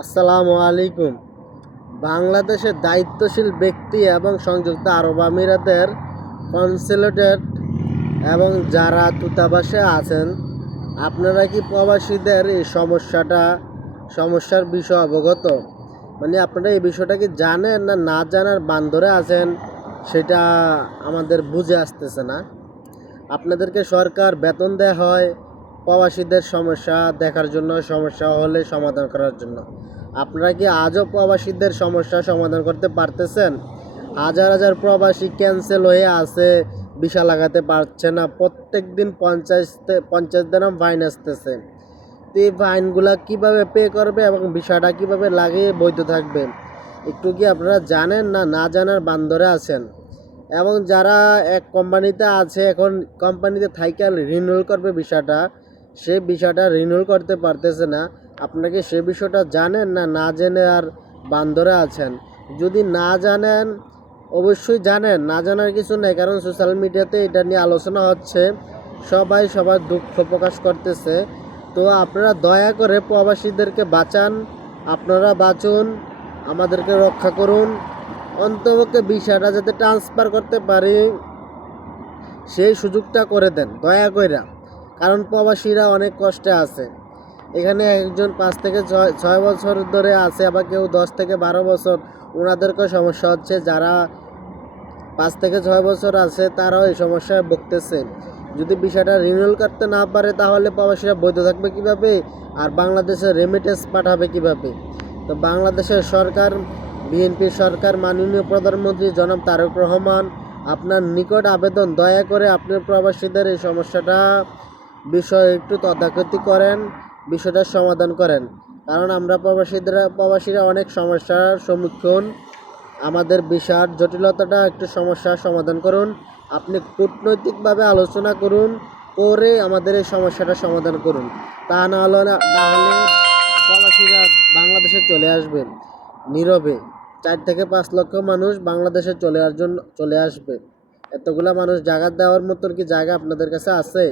আসসালামু আলাইকুম। বাংলাদেশের দায়িত্বশীল ব্যক্তি এবং সংযুক্ত আরব আমিরাতের কনসুলেটেড এবং যারা দূতাবাসে আছেন, আপনারা কি প্রবাসীদের এই সমস্যার বিষয়ে অবগত? মানে আপনারা এই বিষয়টা কি জানেন না না জানার বান্দরে আছেন, সেটা আমাদের বুঝে আসতেছে না। আপনাদেরকে সরকার বেতন দেওয়া হয় প্রবাসীদের সমস্যা দেখার জন্য, সমস্যা হলে সমাধান করার জন্য। আপনারা কি আজও প্রবাসীদের সমস্যা সমাধান করতে পারতেছেন? হাজার হাজার প্রবাসী ক্যান্সেল হয়ে আছে, ভিসা লাগাতে পারছে না। প্রত্যেক দিন 50 দিরহাম ফাইন আসতেছে। তো এই ফাইনগুলা কীভাবে পে করবে এবং ভিসাটা কীভাবে লাগিয়ে বৈধ থাকবে, একটু কি আপনারা জানেন না না জানার বান্দরে আছেন? এবং যারা এক কোম্পানিতে আছে, এখন কোম্পানিতে থাইকা রিনিউয়াল করবে ভিসাটা, সে ভিসাটা রিনিউয়াল করতে পারতেছে না। আপনাকে সে বিষয়টা জানেন না না জেনে আর বান্দরে আছেন? যদি না জানেন, অবশ্যই জানেন, না জানার কিছু নেই, কারণ সোশ্যাল মিডিয়াতে এটা নিয়ে আলোচনা হচ্ছে, সবাই সবার দুঃখ প্রকাশ করতেছে। তো আপনারা দয়া করে প্রবাসীদেরকে বাঁচান, আপনারা বাঁচুন, আমাদেরকে রক্ষা করুন। অন্তপক্ষে ভিসাটা যাতে ট্রান্সফার করতে পারি সেই সুযোগটা করে দেন দয়া কইরা, কারণ প্রবাসীরা অনেক কষ্টে আছে। এখানে একজন 5 থেকে 6 বছর ধরে আছে, আবার কেউ 10 থেকে 12 বছর, ওনাদেরকেও সমস্যা হচ্ছে। যারা 5 থেকে 6 বছর আছে তারাও এই সমস্যায় ভুগতেছে। যদি বিষয়টা রিনিউয়াল করতে না পারে, তাহলে প্রবাসীরা বৈধ থাকবে কীভাবে আর বাংলাদেশে রেমিটেন্স পাঠাবে কীভাবে? তো বাংলাদেশের সরকার, বিএনপি সরকার, মাননীয় প্রধানমন্ত্রী জনাব তারেক রহমান, আপনার নিকট আবেদন, দয়া করে আপনি প্রবাসীদের এই বিষয়ে একটু তদারকি করেন, বিষয়টার সমাধান করেন। কারণ আমরা প্রবাসীরা অনেক সমস্যার সম্মুখীন। আমাদের ভিসার জটিলতাটা একটু সমস্যার সমাধান করুন। আপনি কূটনৈতিকভাবে আলোচনা করুন, করে আমাদের এই সমস্যাটা সমাধান করুন। তা না হলে প্রবাসীরা বাংলাদেশে চলে আসবেন নীরবে। 4 থেকে 5 লক্ষ মানুষ বাংলাদেশে চলে আসবে। এতগুলা মানুষ জায়গা দেওয়ার মতন কি জায়গা আপনাদের কাছে আছে?